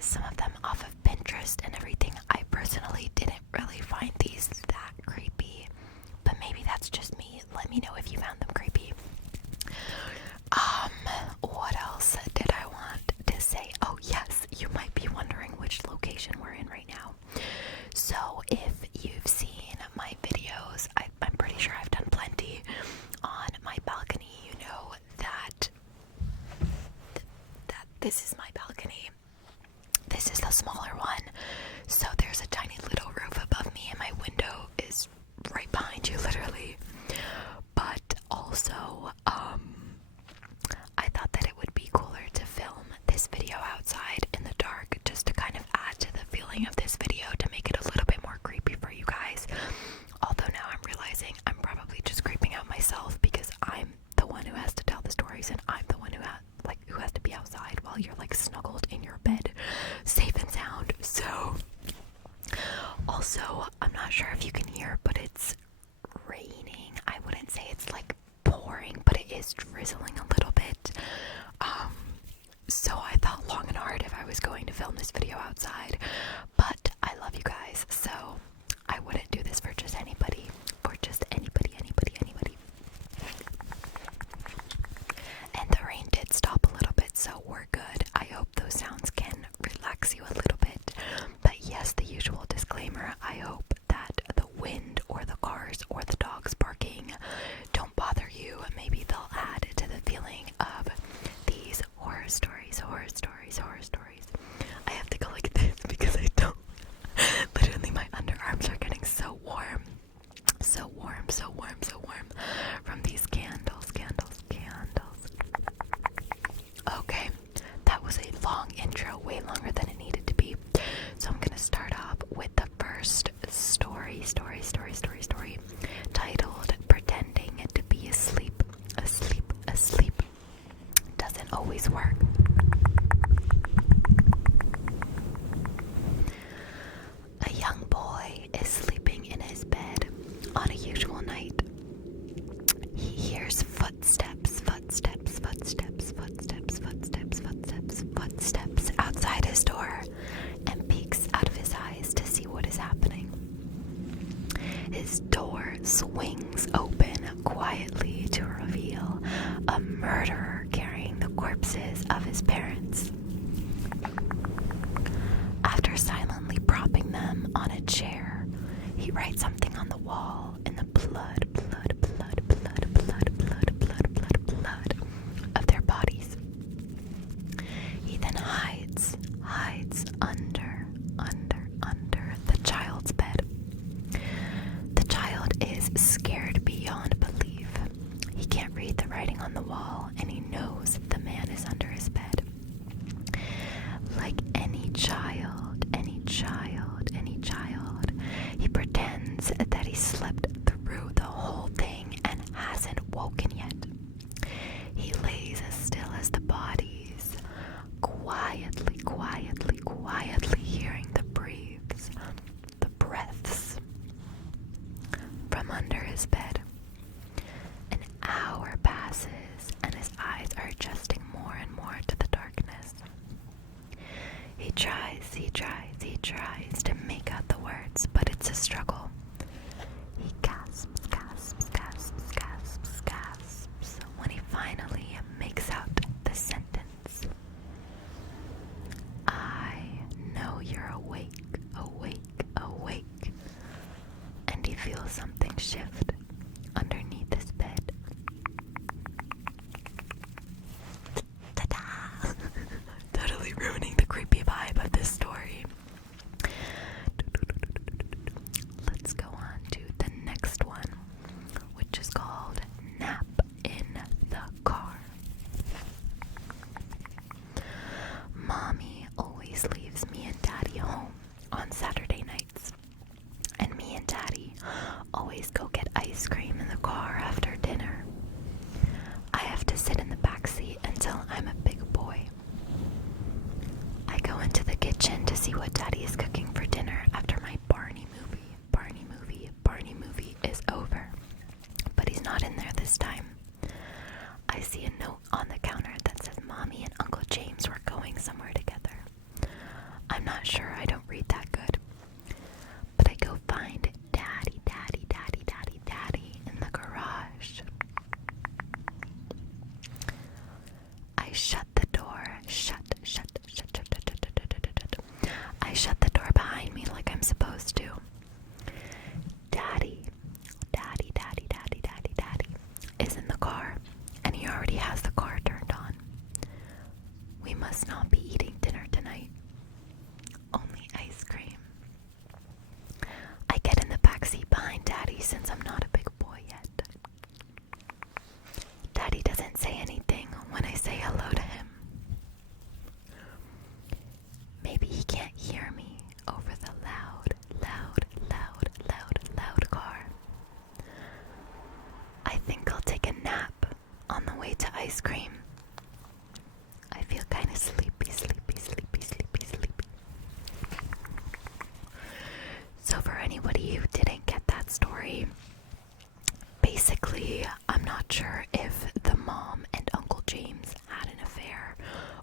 some of them off of Pinterest and everything. I personally didn't really find these that creepy, but maybe that's just me. Let me know if you found them creepy. What else did I want to say? Oh yes, you might be wondering which location we're in right now. So if you've seen my videos, I'm pretty sure I've done plenty on my balcony. You know that this is my balcony. This is the smaller one. So there's a tiny little roof above me and my window is right behind you, literally. But also, I thought that it would be cooler to film this video outside in the dark, just to kind of add to the feeling of this video, to make it a little bit more creepy for you guys. Although now I'm realizing I'm probably just creeping out myself, because I'm the one who has to tell the stories and I'm the one who has to be outside while you're like snuggled in your bed, safe and sound. So also, I'm not sure if you can hear, but it's raining. I wouldn't say it's like pouring, but it is drizzling a little bit. So I thought long and hard if I was going to film this video outside, but I love you guys, so I wouldn't do this for just anybody, anybody. And the rain did stop a little bit, so we're good. I hope those sounds can relax you a little bit. But yes, the usual disclaimer, I hope that the wind or the cars or the dogs barking don't bother you. Maybe they'll add to the feeling of these horror stories. I have to go like this because I don't. Literally, my underarms are getting so warm. From these candles. Okay, that was a long intro, way longer than it needed to be. So I'm gonna start off with the first story, titled Pretending to be asleep. Doesn't always work. A young boy is sleeping in his bed on a usual night. He hears footsteps outside his door and peeks out of his eyes to see what is happening. His door swings open quietly to reveal a murderer carrying the corpses of his parents. After silently propping them on a chair, he writes something on the wall in the blood of their bodies. He then hides under the child's bed. The child is scared beyond belief. He can't read the writing on the wall, and he knows the man is under his bed. Like any child, he pretends that he slept through the whole thing and hasn't woken yet. He lays as still as the bodies, quietly hearing the breaths from under his bed. An hour passes and his eyes are adjusting more and more to the darkness. He tries to make out the words, but it's a struggle. He gasps when he finally makes out the sentence. I know you're awake. And he feels something shift underneath his bed. Ta-da! Totally ruining the creepy vibe of this story. Let's go on to the next one, which is called Nap in the Car. Mommy always leaves me and Daddy home on Saturday nights, and me and Daddy always go get ice cream in the car after dinner. I have to sit in the back seat until I'm a big boy. I go into the kitchen to see what Daddy is cooking for dinner after my Barney movie is over. But he's not in there this time. I see a note on the counter that says Mommy and Uncle James were going somewhere together. not sure. I don't read that good. But I go find Daddy in the garage. I shut the door. Shut. I shut the door behind me like I'm supposed to. Daddy is in the car, and he already has the car turned on. We must not be eating dinner tonight. Only ice cream. I get in the backseat behind Daddy since I'm not a big boy yet. Daddy doesn't say anything when I say hello to him. Maybe he can't hear me over the loud car. I think I'll take a nap on the way to ice cream. I feel kind of sleepy. So for anybody who didn't get that story, basically, I'm not sure if the mom and Uncle James had an affair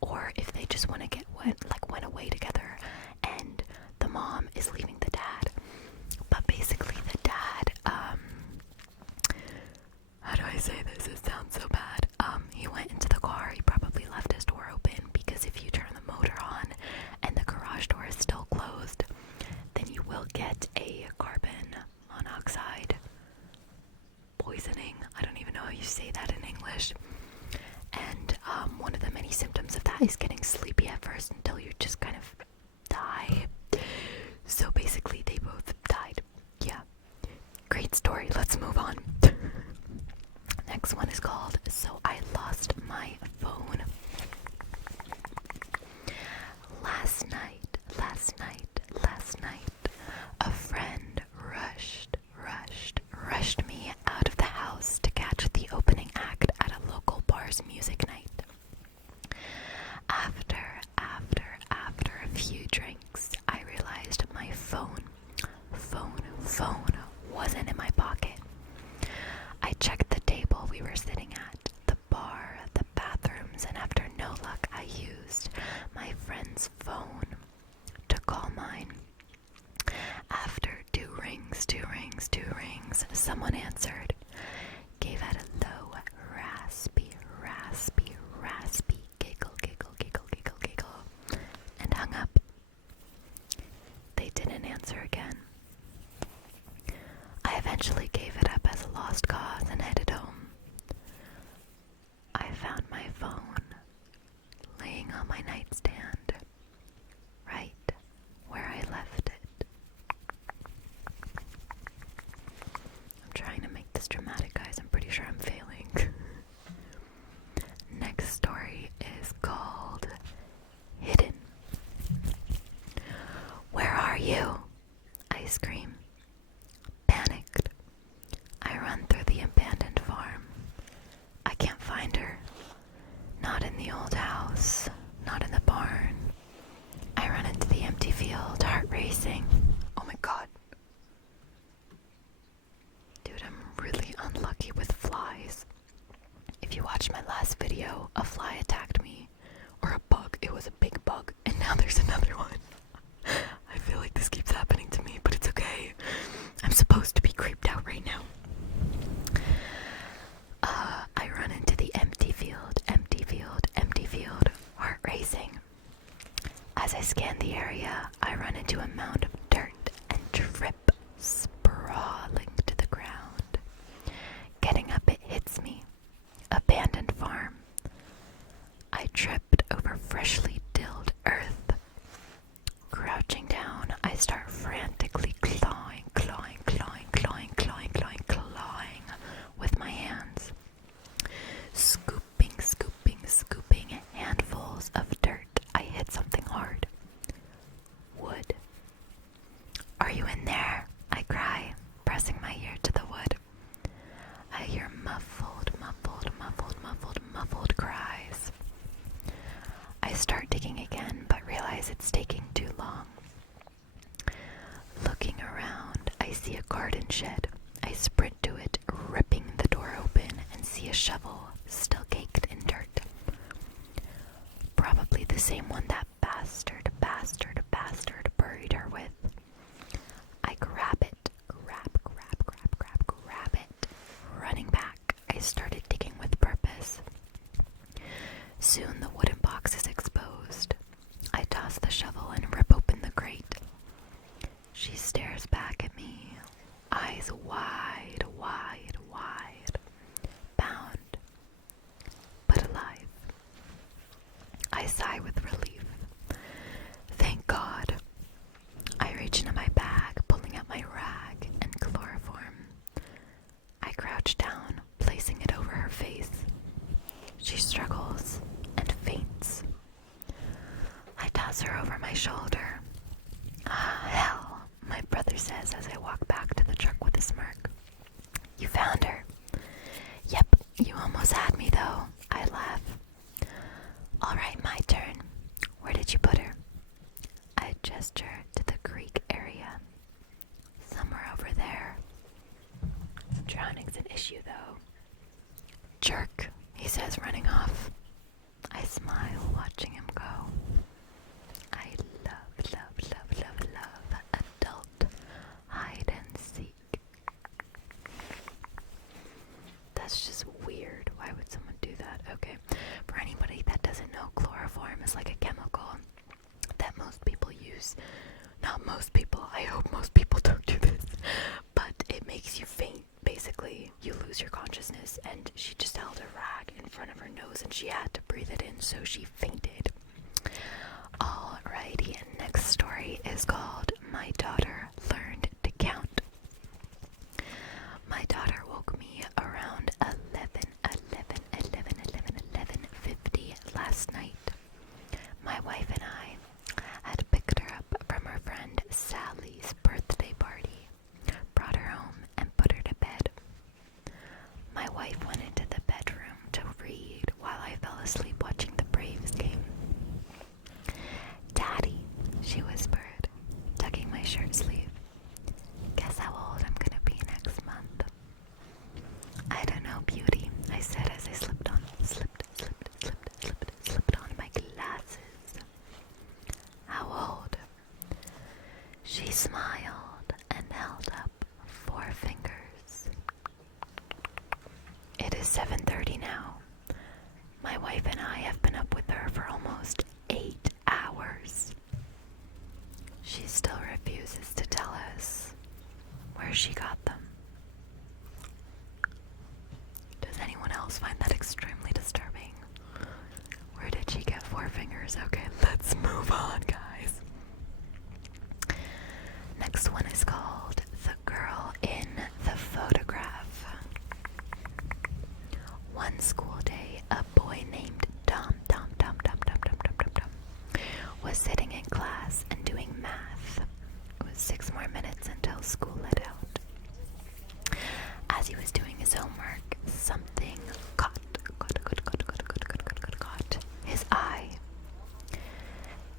or if they just went away together and the mom is leaving the dad. But basically the dad, how do I say this? It sounds so bad. He went into the car. He probably left his door open because if you turn the motor on and the garage door is still closed, then you will get a carbon monoxide poisoning. I don't even know how you say that in English. And one of the many symptoms of that is getting sleepy at first until you just kind of die. So basically they both died. Yeah. Great story. Let's move on. Next one is called So I Lost My Phone. Last night, a friend rushed me out of the house to catch the opening act at a local bar's music night. After a few drinks, I realized my phone wasn't in my pocket. I checked the table we were sitting at, the bar, the bathrooms, and after no luck, I used my friend's phone to call mine. After two rings, someone answered, gave out a low, raspy giggle, and hung up. They didn't answer again. I eventually gave it up as a lost cause and headed home. I found my phone laying on my nightstand, right where I left it. I'm trying to make this dramatic, guys. I'm pretty sure I'm failing. Next story is called Hidden. Where are you? I scream. Panicked, I run through the abandoned farm. I can't find her. Not in the old house, not in the barn. I run into the empty field, heart racing. Oh my god. Dude, I'm really unlucky with flies. If you watched my last video, a fly attacked me. Or a bug. It was a big bug. And now there's another one. I feel like this keeps happening to me, but it's okay. I'm supposed to be creeped out right now. I run into the empty field, heart racing. As I scan the area, I run into a mound of dirt and trip, sprawling to the ground. Getting up, it hits me. Abandoned farm. I tripped over freshly tilled earth. Crouching down, I start frantically clawing with my hands. Scooping handfuls of dirt. I hit something hard. Wood. Are you in there? I cry, pressing my ear to the wood. I hear muffled cries. I start digging again, but realize it's taking too long. Looking around, I see a garden shed. I sprint to it, ripping the door open, and see a shovel still caked in dirt. Probably the same one that bastard shovel and rip open the crate. She stares back at me, eyes wide, wide, wide, bound, but alive. I sigh with relief. Thank God. I reach into my bag, pulling out my rag and chloroform. I crouch down, placing it over her face. She struggles and faints. I toss her over my shoulder. Ah, hell, my brother says as I walk back to the truck with a smirk. You found her. Yep, you almost had me though. I laugh. All right, my turn. Where did you put her? I gesture to the creek area. Somewhere over there. Drowning's an issue though. Jerk, he says, running off. I smile, watching him go. I love, love, love, love, love adult hide and seek. That's just weird. Why would someone do that? Okay, for anybody that doesn't know, chloroform is like a chemical that most people use. Not most people, I hope most people don't do this, but it makes you faint. Basically, you lose your consciousness, and she just held a rag in front of her nose and she had to breathe it in, so she fainted. Alrighty, and next story is called My Daughter Learned to Count. My daughter woke me around 11:50 last night. My wife and I had picked her up from her friend Sally's birthday party, brought her home, and put her to bed. My wife went into the bedroom to read while I fell asleep watching the Braves game. Daddy, she whispered, tugging my shirt sleeve. Guess how old I'm gonna be next month? I don't know, beauty, I said as I slipped on my glasses. How old? She smiled and held up 4 fingers. It is 7:30 now. My wife and I have been up with her for almost 8 hours. She still refuses to tell us where she got them. Does anyone else find that extremely disturbing? Where did she get 4 fingers? Okay, let's move on, guys. Next one is called The Girl in the Photograph. One school day, a boy named Tom was sitting in class and doing math. It was 6 more minutes until school let out. As he was doing his homework, something caught his eye.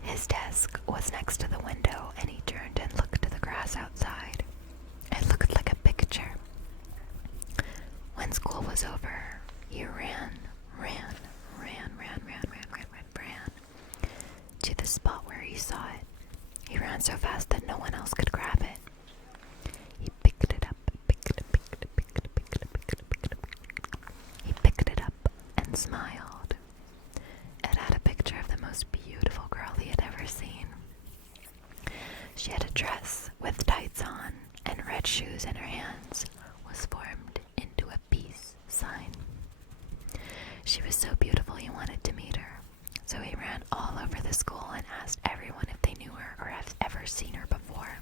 His desk was next to the window, and he turned and looked to the grass outside. It looked like a picture. When school was over, he ran to the spot where he saw it. He ran so fast that no one else could grab it. He picked it up, He picked it up and smiled. It had a picture of the most beautiful girl he had ever seen. She had a dress with tights on, and red shoes in her hands was formed into a peace sign. She was so beautiful he wanted to meet her, so he ran all over the school and asked everyone if they knew her or have ever seen her before.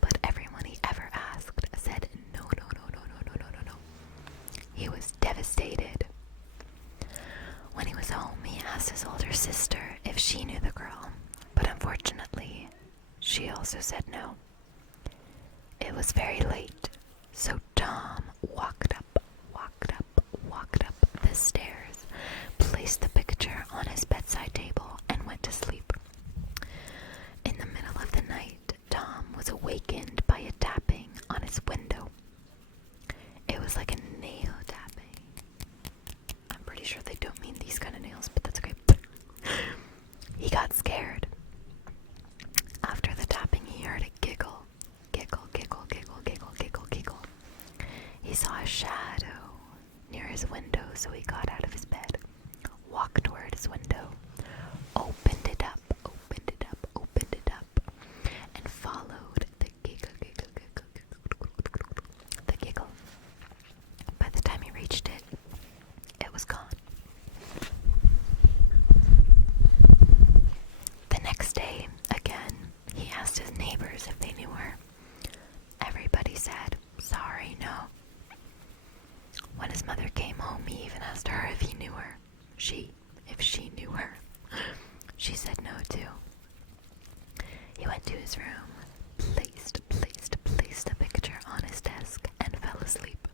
But everyone he ever asked said no. He was devastated. When he was home, he asked his older sister if she knew the girl, but unfortunately, she also said no. It was very late, so Tom walked up the stairs, placed the picture on his bedside table, and went to sleep. In the middle of the night, Tom was awakened by a tapping on his window. It was like a nail tapping. I'm pretty sure they don't mean these kind of nails, but that's okay. He got scared. After the tapping, he heard a giggle. He saw a shadow near his window, so he got out of his bed, walked toward his window, opened it up, mother came home, he even asked her if he knew her. If she knew her. She said no too. He went to his room, placed a picture on his desk, and fell asleep.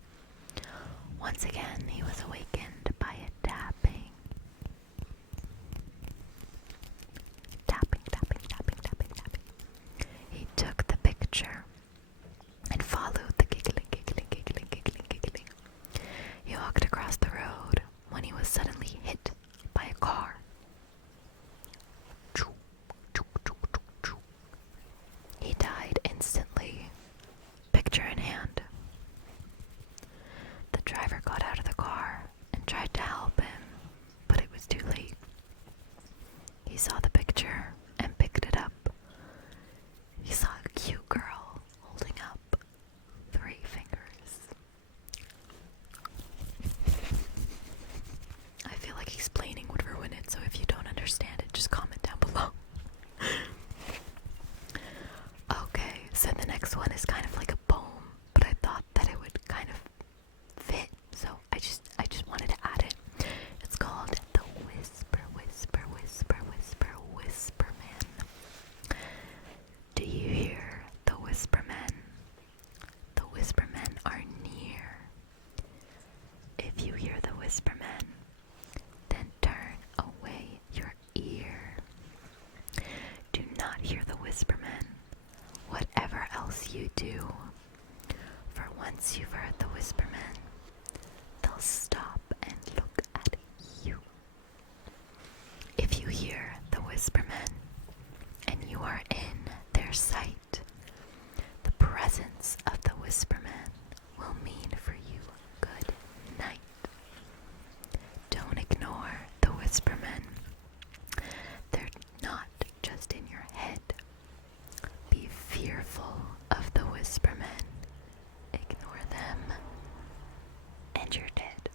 Once again, he was awakened by a tapping. Tapping. He took the picture and followed the giggling. He walked across the road when he was suddenly hit by a car. He died instantly, picture in hand. The driver got out of the car and tried to help him, but it was too late. He saw the picture and picked it up. He saw a cute girl holding up 3 fingers. I feel like explaining would ruin it, so if you don't understand it, just comment down below. Okay, so the next one is kind of like a poem, but I thought that it would kind of fit, so I just wanted to add it. It's called The Whisper Man. Do you hear the whisper men? The whisper men are near. If you hear the whisper men, then turn away your ear. Do not hear the whisper men, whatever else you do. For once you've heard the whisper men, they'll stop and look at you. If you hear the whisper men, and you are in their sight, the presence of the whisper men will mean for you good night. Don't ignore the whisper men. They're not just in your head. Be fearful of the whisper men. Ignore them, and you're dead.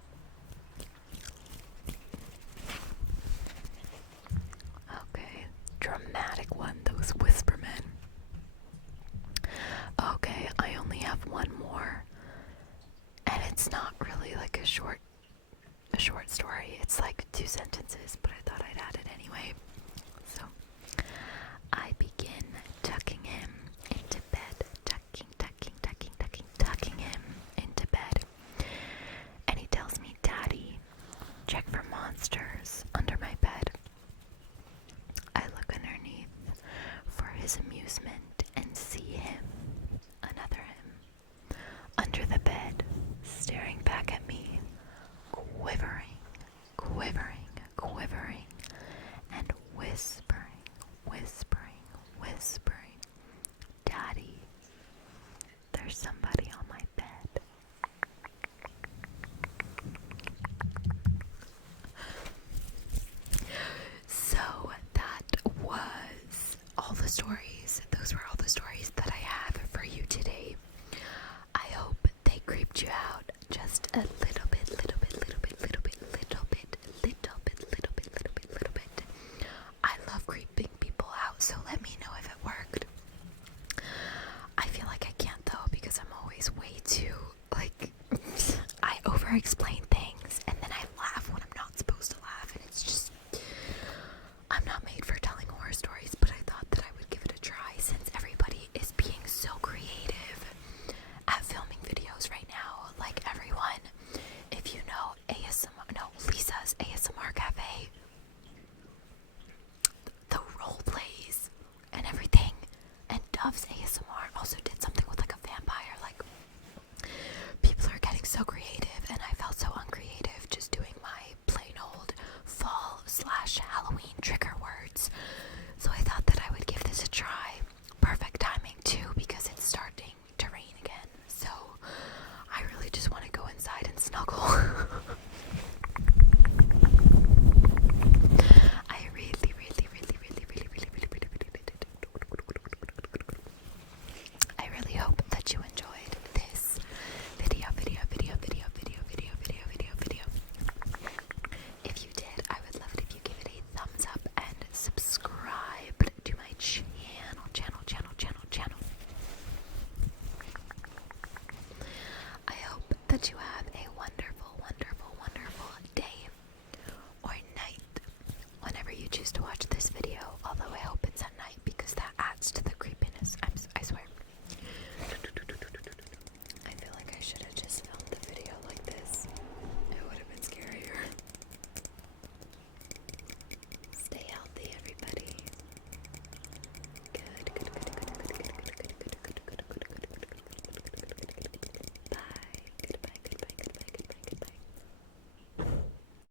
Okay, dramatic one, those whisper men. Okay, I only have one more, and it's not really like a short story. It's like 2 sentences, but I thought I'd add it anyway. So, I begin tucking him into bed, tucking him into bed, and he tells me, "Daddy, check for monsters under my bed." I look underneath for his amusement and see him, another him, under the bed, staring back at me, quivering, and whispering, "Daddy, there's somebody on my bed." So that was all the stories. Those were all the stories that I have for you today. I hope they creeped you out just a